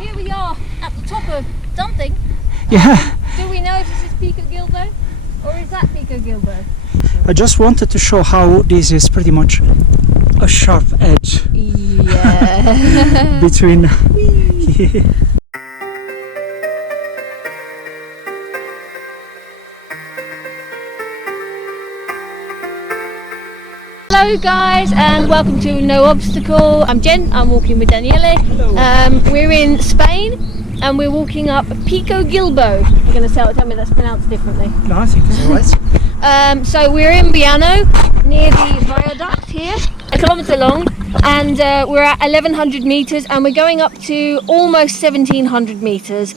here we are at the top of something. Yeah. Do we know if this is Pico Gilbo or is that Pico Gilbo? I just wanted to show how this is pretty much a sharp edge. Yeah. Between. Yeah. Hello guys and welcome to No Obstacle. I'm Jen, I'm walking with Daniele. We're in Spain and we're walking up Pico Gilbo. You're going to tell me that's pronounced differently. No, I think it's alright. So we're in Biano near the viaduct here, a kilometre long, and we're at 1100 metres and we're going up to almost 1700 metres.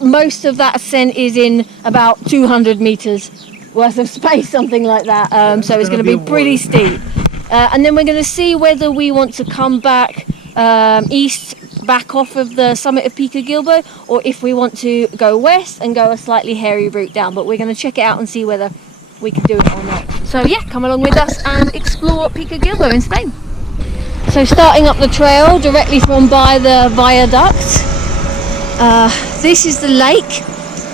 Most of that ascent is in about 200 metres worth of space, something like that. So it's going to be pretty steep. And then we're going to see whether we want to come back east, back off of the summit of Pico Gilbo, or if we want to go west and go a slightly hairy route down. But we're going to check it out and see whether we can do it or not. So yeah, come along with us and explore Pico Gilbo in Spain. So starting up the trail directly from by the viaduct. This is the lake.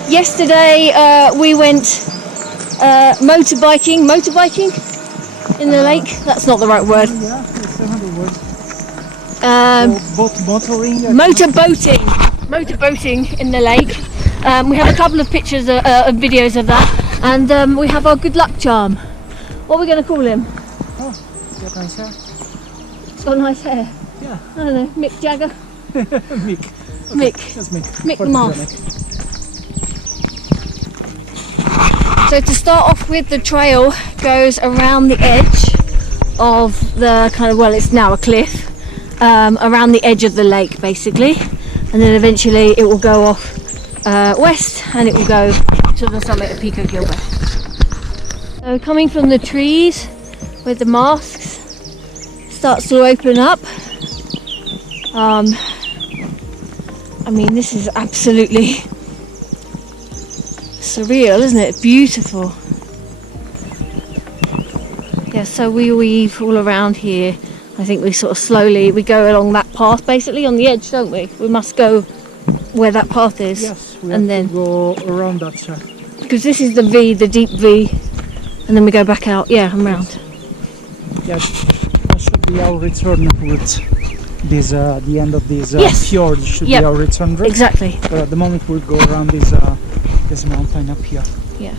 Yesterday we went motorbiking in the lake. That's not the right word. Yeah, that's another word. Motorboating In the lake. We have a couple of pictures of videos of that, and we have our good luck charm. What are we going to call him? Oh, he's got nice hair. He's got nice hair. Yeah. I don't know, Mick Jagger. Mick. Okay, Mick. That's Mick. Mick the Mask. So to start off with, the trail goes around the edge of the kind of, well, it's now a cliff, around the edge of the lake basically, and then eventually it will go off west and it will go to the summit of Pico Gilbo. So coming from the trees with the masks starts to open up. I mean, this is absolutely surreal, isn't it? Beautiful. Yeah, so we weave all around here. I think we sort of slowly, we go along that path basically on the edge, don't we? We must go where that path is. Yes, we and have then to go around that side. because this is the V, the deep V, and then we go back out, yeah, and round. Yeah, that should be our return route. This, the end of this Yes. fjord should be our return route. Exactly. But at the moment we'll go around this mountain up here. Yeah.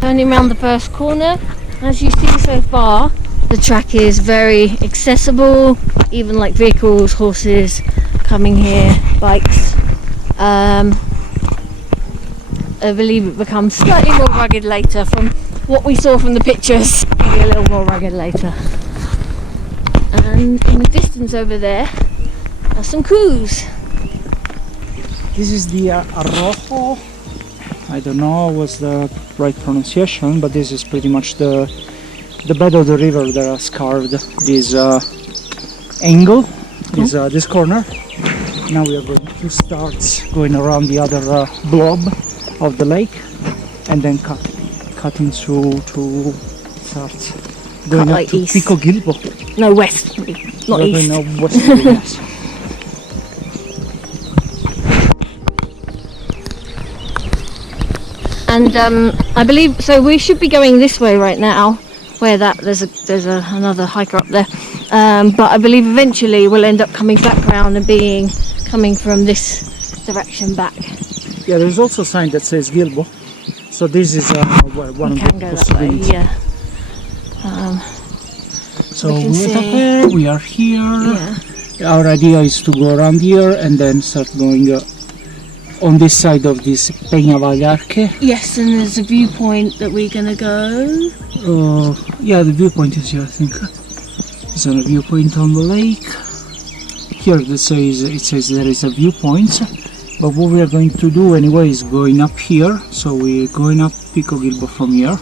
Turning around the first corner, as you see so far, the track is very accessible, even like vehicles, horses coming here, bikes. I believe it becomes slightly more rugged later from what we saw from the pictures, maybe a little more rugged later. And in the distance over there are some coos. This is the Arrojo. I don't know what's the right pronunciation, but this is pretty much the bed of the river that has carved this angle, this corner. Now we are going to start going around the other blob of the lake, and then cutting through to start going up like to east. Pico Gilbo. No, west, not We're east. going west, yes. And I believe so. We should be going this way right now, where there's another hiker up there. But I believe eventually we'll end up coming back round and coming from this direction back. Yeah, there's also a sign that says Gilbo. So this is one We of can the go that way. possibilities. Yeah. So we can we're see- up there, we are here. Yeah. Our idea is to go around here and then start going on this side of this Peña Vallarque. Yes, and there's a viewpoint that we're gonna go. Yeah, the viewpoint is here, I think. It's on a viewpoint on the lake. Here it says there is a viewpoint. But what we are going to do anyway is going up here. So we're going up Pico Gilbo from here.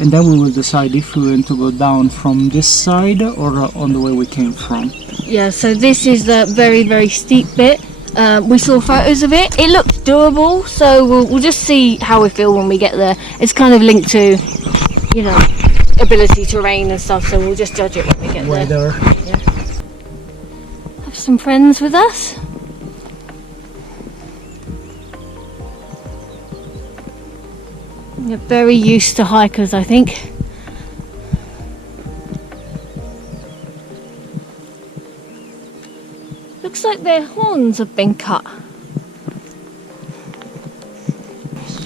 And then we will decide if we want to go down from this side or on the way we came from. Yeah, so this is the very, very steep bit. We saw photos of it. It looked doable, so we'll just see how we feel when we get there. It's kind of linked to, you know, ability terrain and stuff, so we'll just judge it when we get there. Weather. Yeah. Have some friends with us. They're very used to hikers, I think. Looks like their horns have been cut.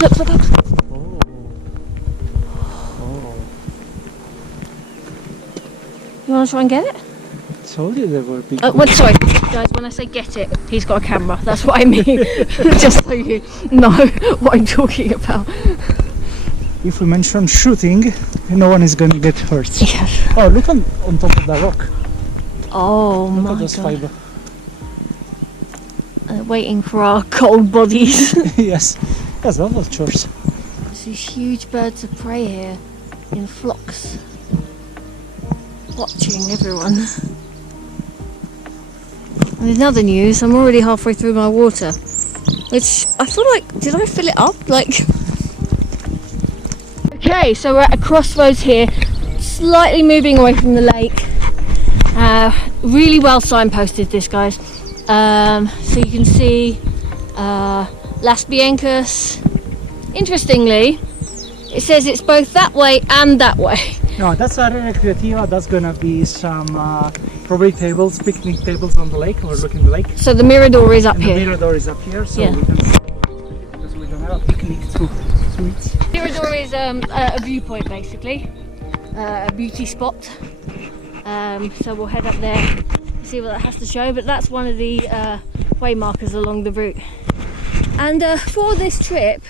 Look, look, look. Oh. Oh. You want to try and get it? Told you they were big. Well, sorry, guys, when I say get it, he's got a camera. That's what I mean. Just so you know what I'm talking about. If we mention shooting, no one is going to get hurt. Yeah. Oh, look on top of the rock. Oh Look my at those god. fiber. Waiting for our cold bodies. Yes, that's all vultures. There's these huge birds of prey here in flocks, watching everyone. And in other news, I'm already halfway through my water, which I feel like, did I fill it up? Like, okay, so we're at a crossroads here, slightly moving away from the lake. Really well signposted, this, guys. So you can see Las Biencas. Interestingly, it says it's both that way and that way. No, that's Area Recreativa. That's gonna be some probably tables, picnic tables on the lake, overlooking the lake. So the Mirador is up And here. the Mirador is up here, so Yeah. we can because we don't have a picnic to eat. Mirador is a viewpoint, basically, a beauty spot. So we'll head up there, see what that has to show. But that's one of the way markers along the route. And for this trip,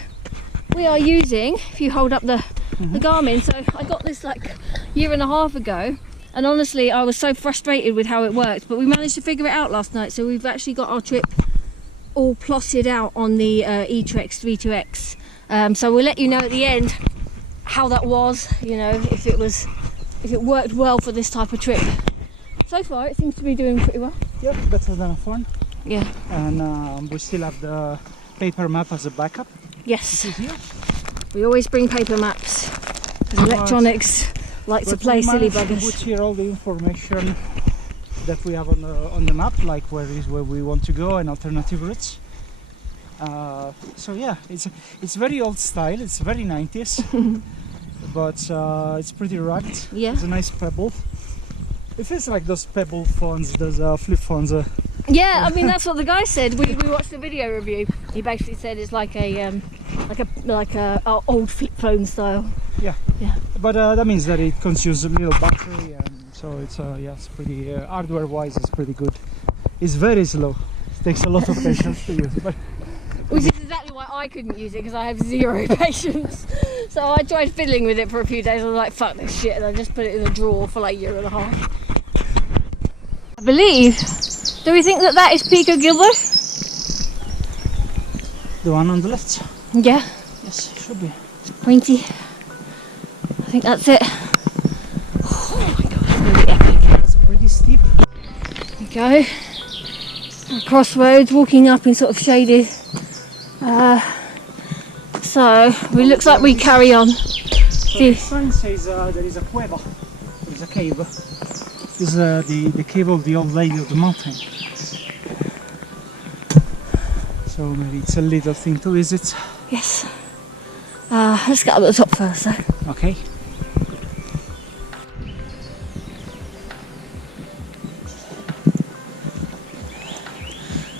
we are using, if you hold up the Garmin, so I got this like a year and a half ago, and honestly I was so frustrated with how it worked, but we managed to figure it out last night. So we've actually got our trip all plotted out on the eTrex 32X. So we'll let you know at the end how that was, you know, if it worked well for this type of trip. So far it seems to be doing pretty well. Yep, better than a phone. Yeah. And we still have the paper map as a backup. Yes. This is here. We always bring paper maps. Electronics like to play silly buggers. Put here all the information that we have on the map, like where we want to go and alternative routes. So yeah, it's very old style. It's very 90s, but it's pretty rugged. Yeah. It's a nice pebble. It feels like those pebble phones, those flip phones. Yeah, I mean that's what the guy said. We watched the video review. He basically said it's like a old flip phone style. Yeah. Yeah. But that means that it consumes a little battery, and so it's yeah, it's pretty hardware-wise, it's pretty good. It's very slow. It takes a lot of patience to use, but Which is exactly why I couldn't use it, because I have zero patience. So I tried fiddling with it for a few days. I was like, fuck this shit, and I just put it in a drawer for like a year and a half. I believe. Do we think that is Pico Gilbo? the one on the left. Yeah. Yes, should be. It's pointy. I think that's it. Oh my god, it's gonna be epic. It's pretty steep. There we go. Crossroads, walking up in sort of shaded. So it looks like we carry on. So the sign says there is a cueva. There is a cave. This is the cave of the old lady of the mountain. So maybe it's a little thing to visit. Yes. Let's get up at the top first though. Okay.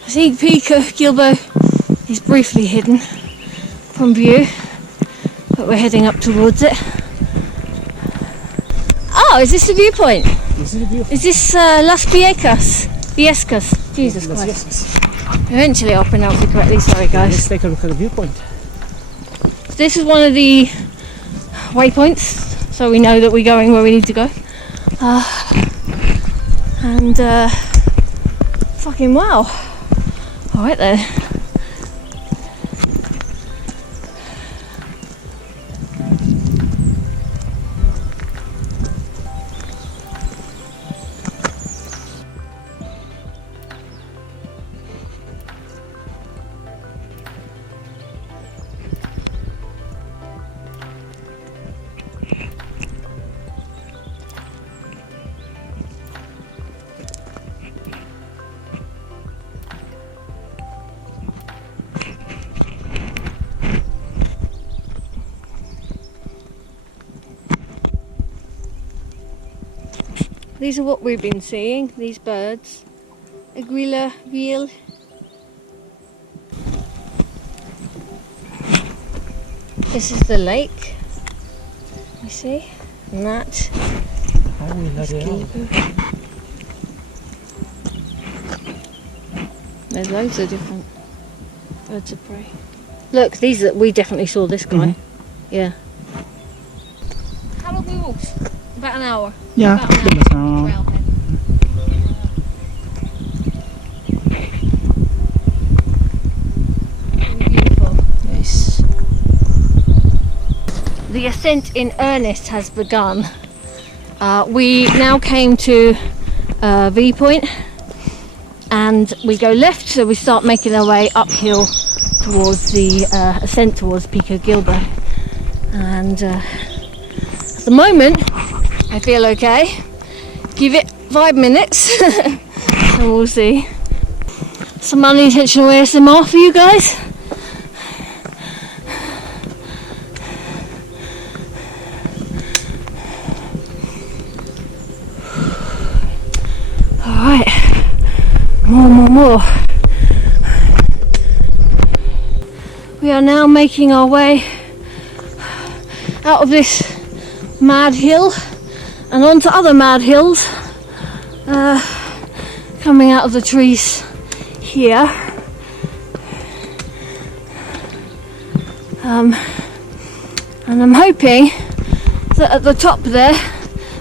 I see Pico Gilbo is briefly hidden from view, but we're heading up towards it. Oh, is this the viewpoint? This is beautiful. Is this Las Viescas? Viescas. Jesus Yes, Christ. yes. Eventually I'll pronounce it correctly, sorry Let's guys. take a look at the viewpoint. This is one of the waypoints, so we know that we're going where we need to go. And fucking wow. Alright then. these are what we've been seeing, these birds. Aguila veal. This is the lake, you see, and that is Gilbo. There's loads of different birds of prey. Look, these are, we definitely saw this guy. Yeah. How long we walked? About an hour. Yeah, About an hour. Trailhead. Beautiful. Yes. The ascent in earnest has begun. We now came to V point, and we go left, so we start making our way uphill towards the ascent towards Pico Gilbo. And at the moment, I feel okay. Give it 5 minutes, and we'll see. Some unintentional ASMR for you guys. Alright, more. We are now making our way out of this mad hill and onto other mad hills, coming out of the trees here. And I'm hoping that at the top there,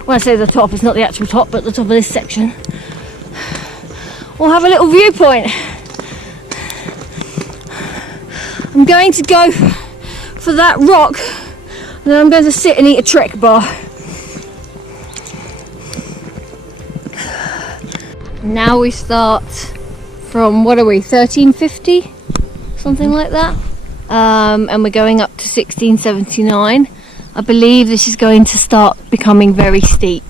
when I say the top, it's not the actual top, but the top of this section, we'll have a little viewpoint. I'm going to go for that rock, and then I'm going to sit and eat a Trek bar. Now we start from, what are we, 1350? Something like that. And we're going up to 1679. I believe this is going to start becoming very steep.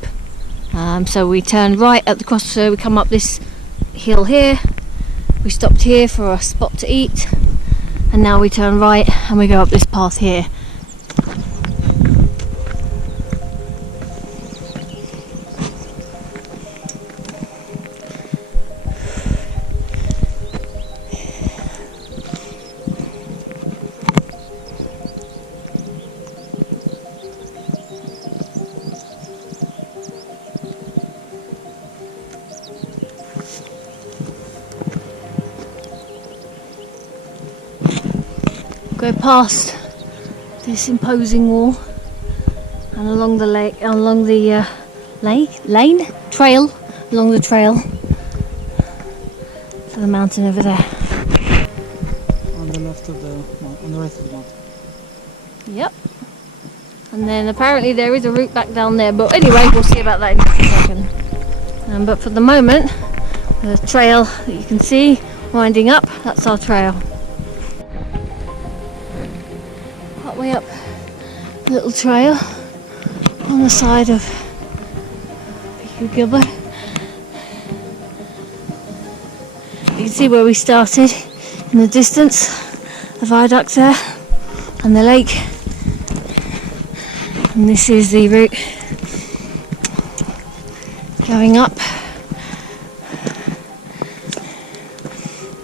So we turn right at the cross, so we come up this hill here. We stopped here for a spot to eat, and now we turn right and we go up this path here. Go past this imposing wall and along the lake, along the trail, along the trail to the mountain over there. On the left of the, on the right of the mountain. Yep. And then apparently there is a route back down there, but anyway, we'll see about that in just a second. But for the moment, the trail that you can see winding up, that's our trail. Way up a little trail on the side of Pico Gilbo. You can see where we started in the distance, the viaduct there and the lake, and this is the route going up.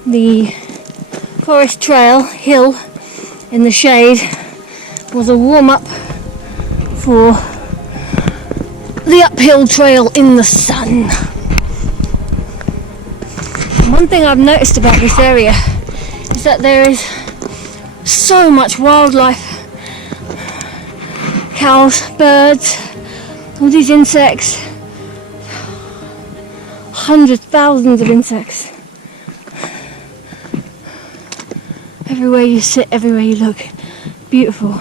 The forest trail hill in the shade was a warm-up for the uphill trail in the sun. One thing I've noticed about this area is that there is so much wildlife. Cows, birds, all these insects. Hundreds, thousands of insects. Everywhere you sit, everywhere you look. Beautiful.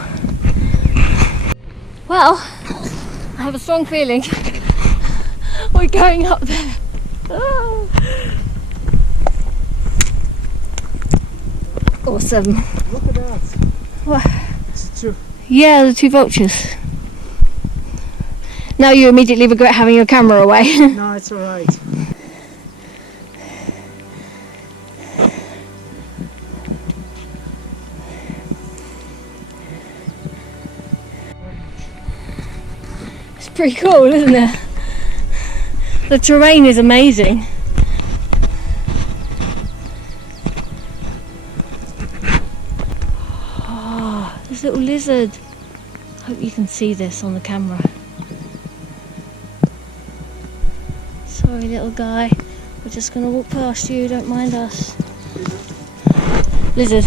Well, I have a strong feeling we're going up there. Oh. Awesome. Look at that. What? It's two. Yeah, the two vultures. Now you immediately regret having your camera away. No, it's alright. Pretty cool, isn't it? The terrain is amazing. Oh, this little lizard. Hope you can see this on the camera. Sorry, little guy. We're just gonna walk past you, don't mind us. Lizard.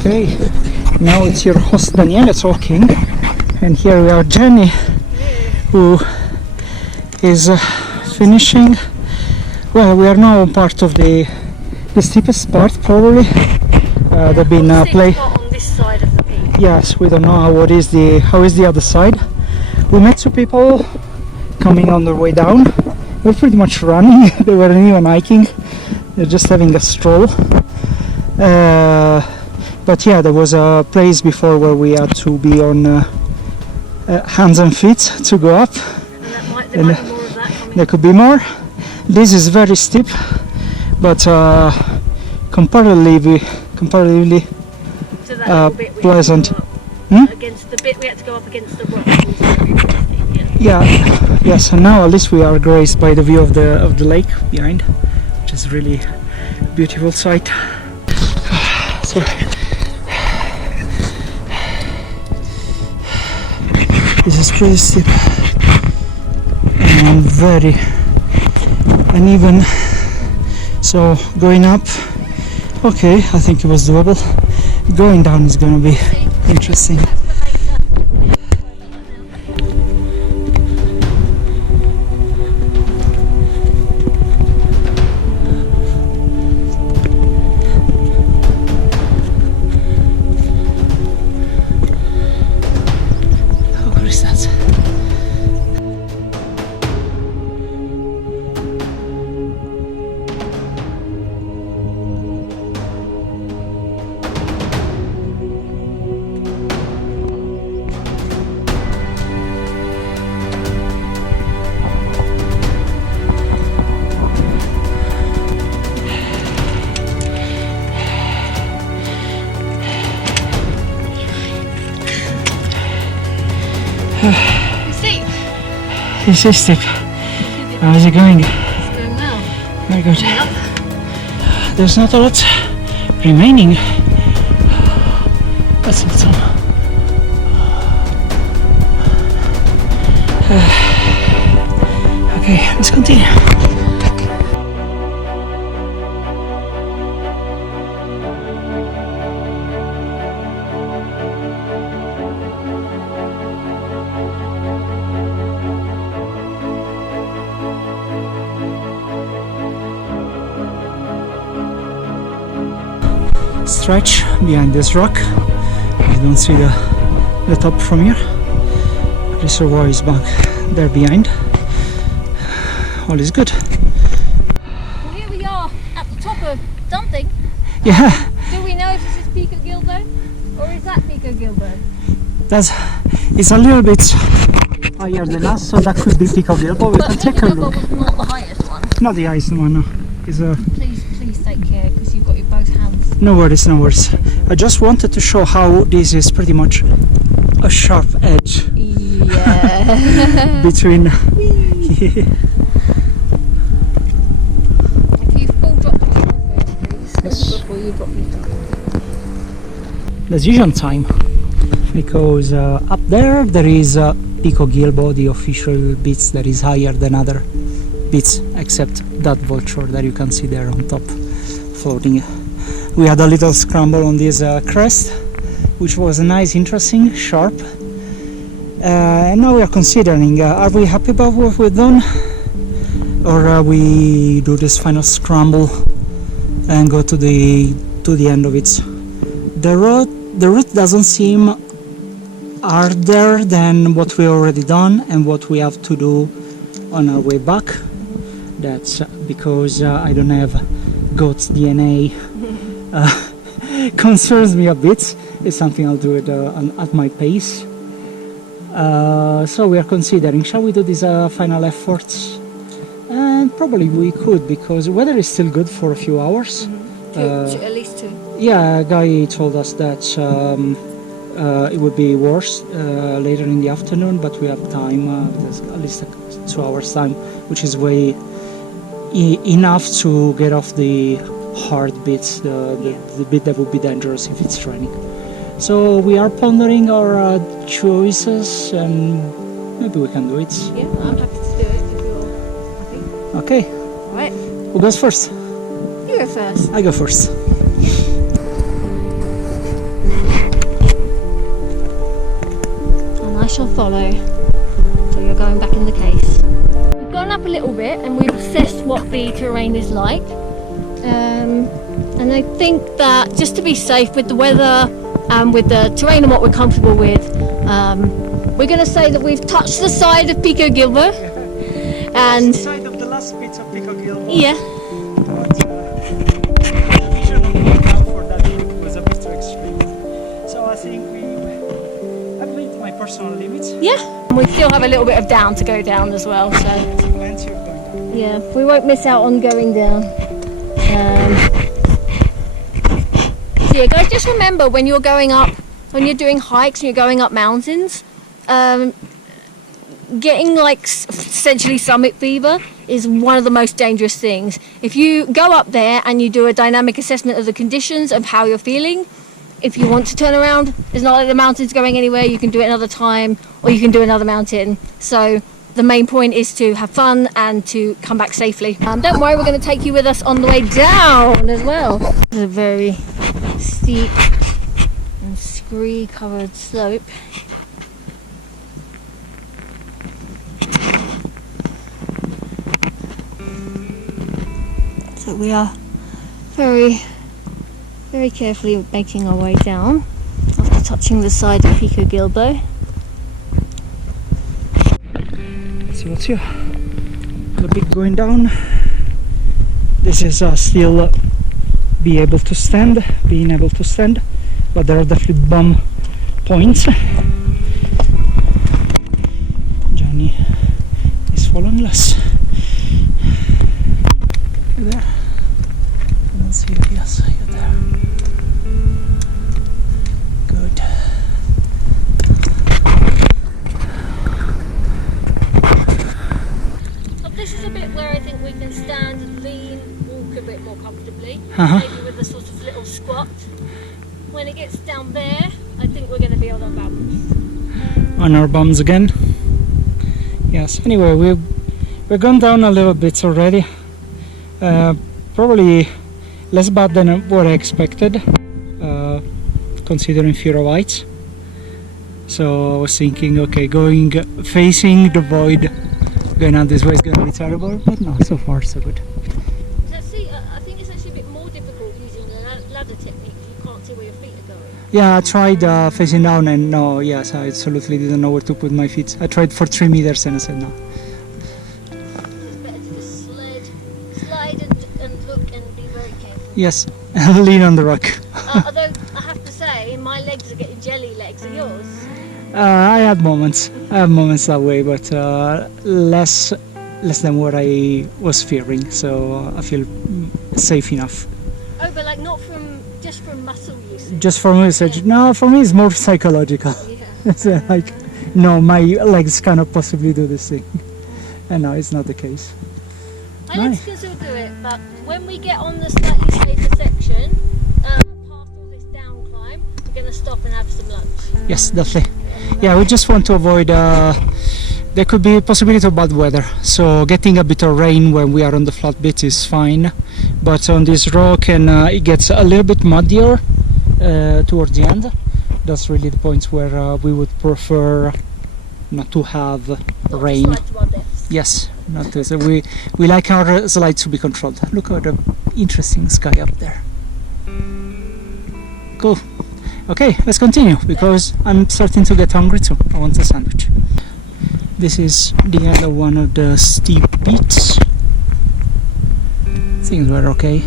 Okay, now it's your host Daniela talking, and here we are Jenny, who is finishing. Well, we are now part of the steepest part, probably. They've been play. On this side of the peak. Yes, we don't know how is the other side. We met two people coming on their way down. We're pretty much running. They weren't even hiking. They're just having a stroll. But yeah, there was a place before where we had to be on hands and feet to go up. And there might be more of that coming. There could be more. This is very steep, but comparatively So that little bit we pleasant. had to go up against the bit we had to go up against the rock. Yeah, yes, and now at least we are graced by the view of the lake behind, which is really a beautiful sight. So, this is pretty steep and very uneven. So going up, okay, I think it was doable. Going down is gonna be interesting. This is steep. How is it going? It's going well. Very good. There's not a lot remaining. That's awesome. Okay, let's continue. Stretch behind this rock. You don't see the top from here. Reservoir is back there behind. All is good. Well, here we are at the top of something. Yeah. Do we know if this is Pico Gilbo or is that Pico Gilbo? It's a little bit higher than us, so that could be Pico Gilbo. We can take a look. Not the highest one. Not the highest one, no. Please take care because you've got your both hands. No worries, no worries. I just wanted to show how this is pretty much a sharp edge. Yeah. Between. If you full drop please, before you drop me down. Decision time, because up there is Pico Gilbo, the official bits that is higher than other bits, except that vulture that you can see there on top floating. We had a little scramble on this crest, which was nice, interesting, sharp, and now we are considering, are we happy about what we've done, or we do this final scramble and go to the end of it. The route doesn't seem harder than what we already done and what we have to do on our way back. That's because I don't have goat's DNA. Concerns me a bit. It's something I'll do it at my pace. So we are considering, shall we do these final efforts Probably we could, because the weather is still good for a few hours. At least 2. Yeah, a guy told us that it would be worse later in the afternoon, but we have time. There's at least 2 hours time, which is way enough to get off the hard bits, the bit that would be dangerous if it's raining. So we are pondering our choices, and maybe we can do it. Yeah, I'm happy to do it if you're happy. Okay. Right. Who goes first? You go first. I go first. And I shall follow. So you're going back in the case. We've gone up a little bit and we've assessed what the terrain is like. And I think that just to be safe with the weather and with the terrain and what we're comfortable with, we're going to say that we've touched the side of Pico Gilbo. And the side of the last bit of Pico Gilbo. yeah. But the vision of going down for that trip was a bit too extreme. So I think I've made my personal limits. Yeah. And we still have a little bit of down to go down as well. So Plenty of going down. yeah, we won't miss out on going down. So yeah, guys, just remember when you're going up, when you're doing hikes and you're going up mountains, getting like essentially summit fever is one of the most dangerous things. If you go up there and you do a dynamic assessment of the conditions of how you're feeling, if you want to turn around, it's not like the mountain's going anywhere, you can do it another time or you can do another mountain. So the main point is to have fun and to come back safely. Don't worry, we're going to take you with us on the way down as well. This is a very steep and scree covered slope. So we are very carefully making our way down after touching the side of Pico Gilbo. See what's here. The big going down. This is still being able to stand, but there are definitely bump points. Johnny is following us. You there? I don't see you. Yes, you're there. Good. This is a bit where I think we can stand and lean, walk a bit more comfortably, maybe with a sort of little squat. When it gets down there, I think we're going to be on our bums. On our bums again. Yes. Anyway, we've gone down a little bit already. Probably less bad than what I expected, considering fear of heights. So I was thinking, okay, facing the void, going out this way is going to be terrible, but no, so far so good. I think it's actually a bit more difficult using the ladder technique. You can't see where your feet are going. Yeah, I tried facing down and no, yes, I absolutely didn't know where to put my feet. I tried for 3 meters and I said no. It's better to just slide and look and be very careful. Yes, lean on the rock. Although I have to say, my legs are getting jelly legs. Are yours? I have moments that way, but less than what I was fearing, so I feel safe enough. Oh, but like not just from muscle usage? Just for usage? Yeah. No, for me it's more psychological. Yeah. It's like, no, my legs cannot possibly do this thing. And no, it's not the case. I think you can still do it, but when we get on the slightly safer section, past all this down climb, we're going to stop and have some lunch. Yes, definitely. Yeah, we just want to avoid, there could be a possibility of bad weather, so getting a bit of rain when we are on the flat bit is fine, but on this rock and it gets a little bit muddier towards the end. That's really the points where we would prefer not to have rain. Yes, not to, so we like our slides to be controlled. Look at the interesting sky up there. Cool. Okay, let's continue because I'm starting to get hungry too. I want a sandwich. This is the end of one of the steep bits. Things were okay.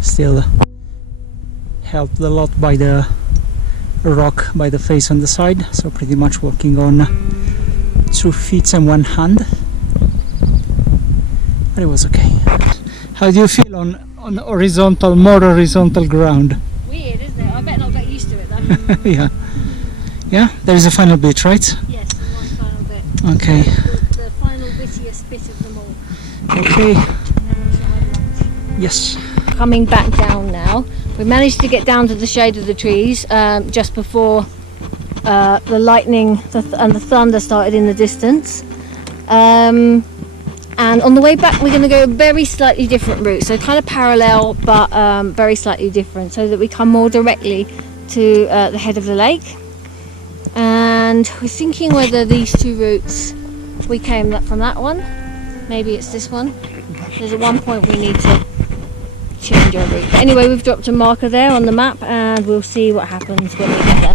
Still helped a lot by the rock, by the face on the side, so pretty much walking on 2 feet and 1 hand, but it was okay. How do you feel on horizontal, more horizontal ground? Weird, isn't it? I bet not get used to it though. Yeah. Yeah, there is a final bit, right? Yes, the one final bit. Okay. The final bittiest bit of them all. Okay. And then we'll have lunch. Yes. Coming back down now. We managed to get down to the shade of the trees just before the lightning and the thunder started in the distance. And on the way back we're going to go a very slightly different route, so kind of parallel but very slightly different, so that we come more directly to the head of the lake. And we're thinking whether these 2 routes, we came from that one, maybe it's this one. There's at one point we need to change our route. But anyway, we've dropped a marker there on the map and we'll see what happens when we get there.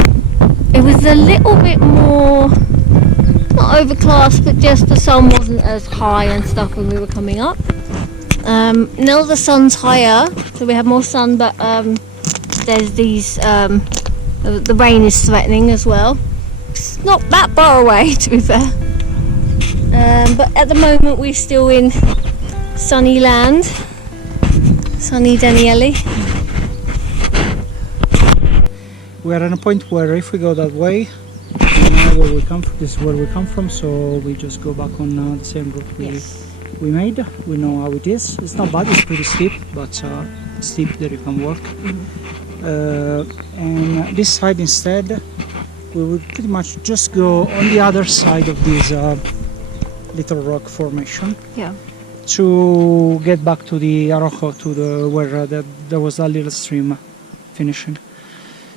It was a little bit more, not overcast, but just the sun wasn't as high and stuff when we were coming up. Now the sun's higher, so we have more sun, but there's these, the rain is threatening as well. It's not that far away, to be fair. But at the moment we're still in sunny land, sunny Daniele. We are at a point where if we go that way, we know where we come from. This is where we come from, so we just go back on the same route we made. We know how it is. It's not bad. It's pretty steep, but steep that you can walk. And this side instead, we will pretty much just go on the other side of this little rock formation. Yeah. To get back to the Arrojo, to the where there was a little stream finishing.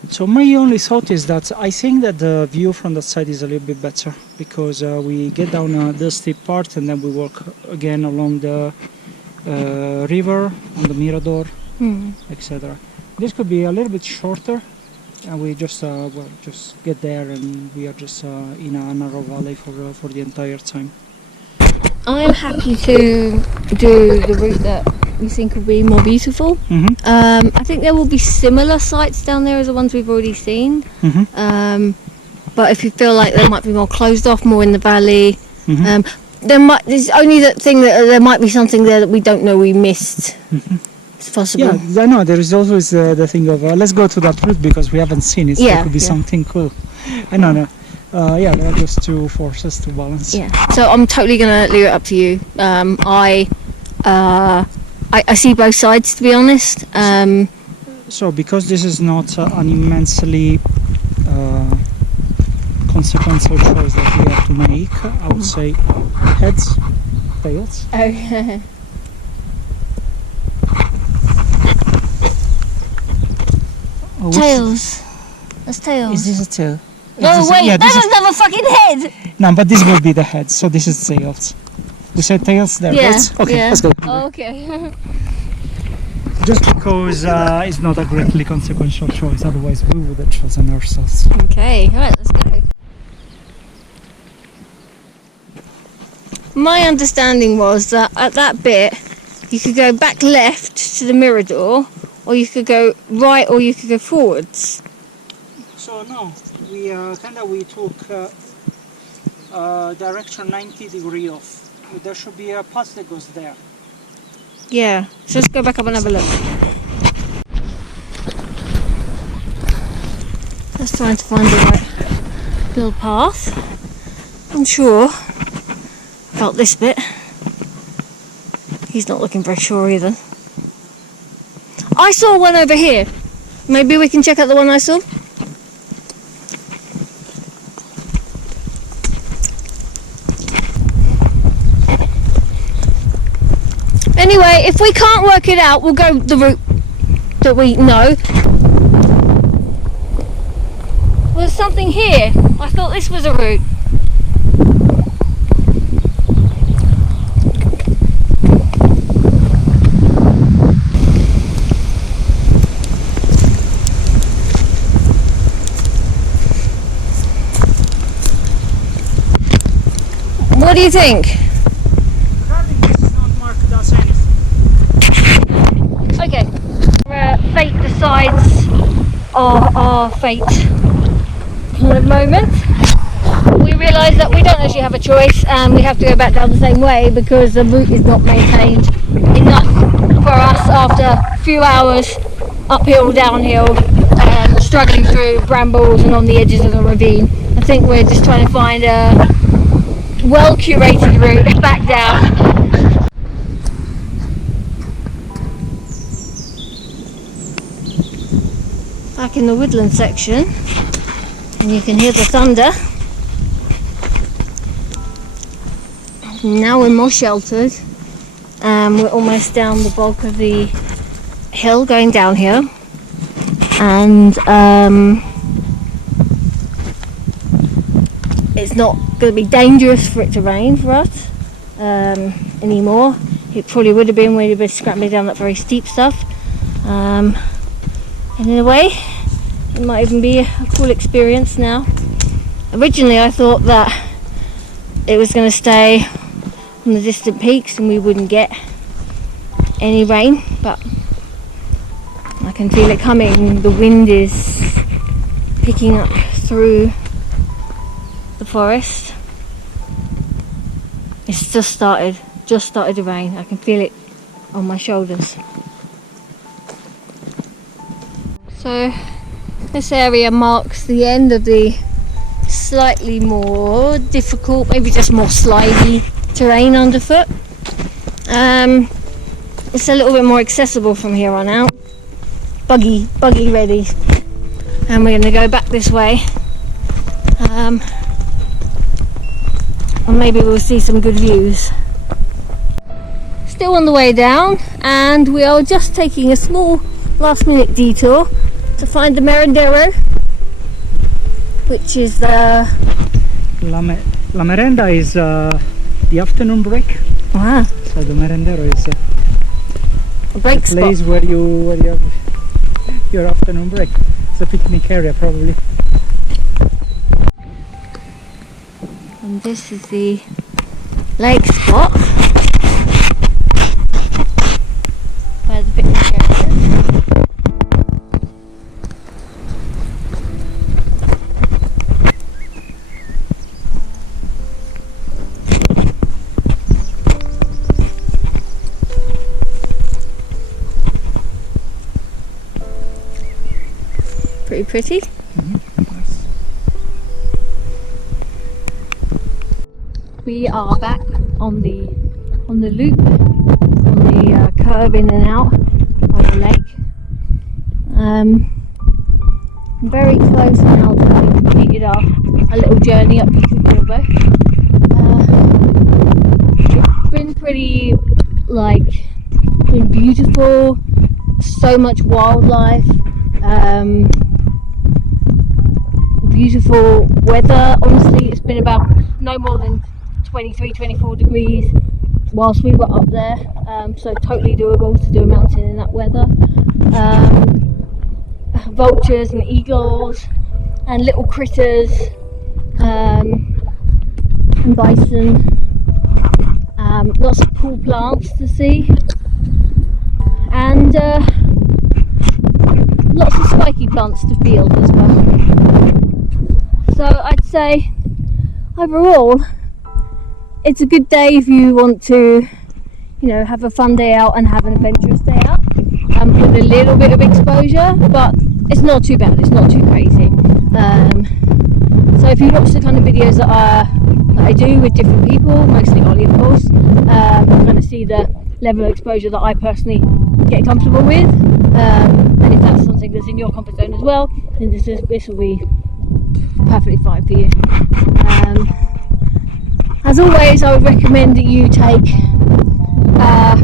So my only thought is that I think that the view from that side is a little bit better, because we get down the steep part and then we walk again along the river, on the Mirador, etc. This could be a little bit shorter, and we just just get there and we are just in a narrow valley for the entire time. I'm happy to do the route that we think will be more beautiful. I think there will be similar sites down there as the ones we've already seen. But if you feel like they might be more closed off, more in the valley, there's only that thing that there might be something there that we don't know we missed. It's possible. Yeah, I know there is always the thing of let's go to that route because we haven't seen it. So it could be something cool. I know. Yeah, there are just 2 forces to balance. Yeah. So I'm totally gonna leave it up to you. I see both sides, to be honest. So because this is not an immensely consequential choice that we have to make, I would say heads, tails. Okay. Tails. That's tails. Is this a tail? No, wait, that doesn't have a fucking head! No, but this will be the head, so this is tails. We said tails there, right? Okay, let's go. Oh, okay. Just because it's not a greatly consequential choice, otherwise we would have chosen ourselves. Okay, alright, let's go. My understanding was that at that bit, you could go back left to the Mirador, or you could go right, or you could go forwards. So no, we took direction 90 degree off. There should be a path that goes there. Yeah, so let's go back up and have a look. Just trying to find the right little path. I'm sure about this bit. He's not looking very sure either. I saw one over here. Maybe we can check out the one I saw. Anyway, if we can't work it out, we'll go the route that we know. Well, there's something here. I thought this was a route. What do you think? Okay, fate decides our fate kind of moment. we realised that we don't actually have a choice and we have to go back down the same way because the route is not maintained enough for us after a few hours uphill, downhill, struggling through brambles and on the edges of the ravine. I think we're just trying to find a well curated route back down. Back in the woodland section, and you can hear the thunder. Now we're more sheltered. We're almost down the bulk of the hill going down here, and it's not going to be dangerous for it to rain for us anymore. It probably would have been when we were scrambling down that very steep stuff. And in a way, it might even be a cool experience now. Originally I thought that it was going to stay on the distant peaks and we wouldn't get any rain, but I can feel it coming. The wind is picking up through the forest. It's just started to rain. I can feel it on my shoulders. So this area marks the end of the slightly more difficult, maybe just more slidey terrain underfoot. It's a little bit more accessible from here on out. Buggy ready. And we're going to go back this way. And maybe we'll see some good views. Still on the way down, and we are just taking a small last minute detour to find the merendero, which is the La merenda is the afternoon break. Wow. So the merendero is A break the place spot. where you have your afternoon break. It's a picnic area probably. And this is the lake spot where the picnic area is. Pretty pretty. Nice. We are back on the loop, on the curve in and out of the lake. Very close now to having completed our little journey up Pico Gilbo. It's been pretty, been beautiful. So much wildlife. Beautiful weather. Honestly, it's been about no more than 23-24 degrees whilst we were up there, so totally doable to do a mountain in that weather. Vultures and eagles and little critters, and bison, lots of cool plants to see, and lots of spiky plants to feel as well. So I'd say overall it's a good day if you want to, have a fun day out and have an adventurous day out, with a little bit of exposure, but it's not too bad, it's not too crazy. So if you watch the kind of videos that I do with different people, mostly Ollie of course, you're going to see the level of exposure that I personally get comfortable with, and if that's something that's in your comfort zone as well, then this will be perfectly fine for you. As always, I would recommend that you take a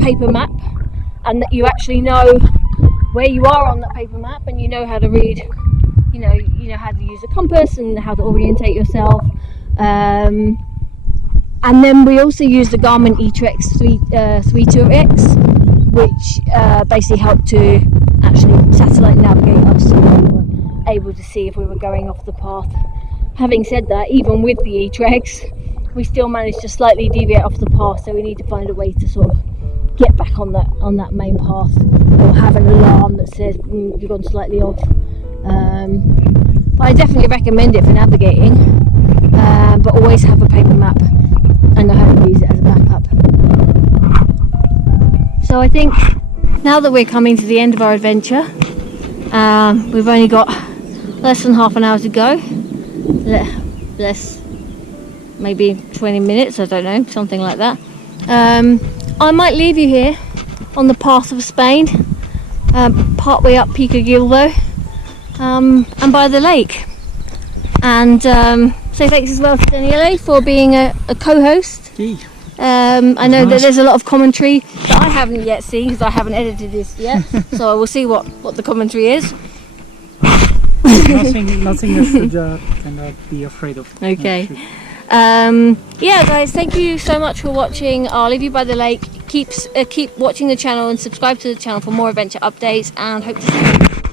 paper map, and that you actually know where you are on that paper map, and you know how to read, you know how to use a compass and how to orientate yourself. And then we also use the Garmin eTrex 32X, which basically helped to actually satellite navigate us, so we were able to see if we were going off the path. Having said that, even with the eTrex, we still managed to slightly deviate off the path, so we need to find a way to sort of get back on that main path, or have an alarm that says you've gone slightly off. I definitely recommend it for navigating, but always have a paper map and know how to use it as a backup. So I think now that we're coming to the end of our adventure, we've only got less than half an hour to go. Less, maybe 20 minutes, I don't know, something like that. I might leave you here on the path of Spain, part way up Pico Gilbo, and by the lake. And say thanks as well to Daniele for being a co-host. I know that there's a lot of commentary that I haven't yet seen because I haven't edited this yet, so I will see what the commentary is. Nothing you should kind of be afraid of. Okay. Yeah, guys, thank you so much for watching. I'll leave you by the lake. Keep watching the channel and subscribe to the channel for more adventure updates, and hope to see you.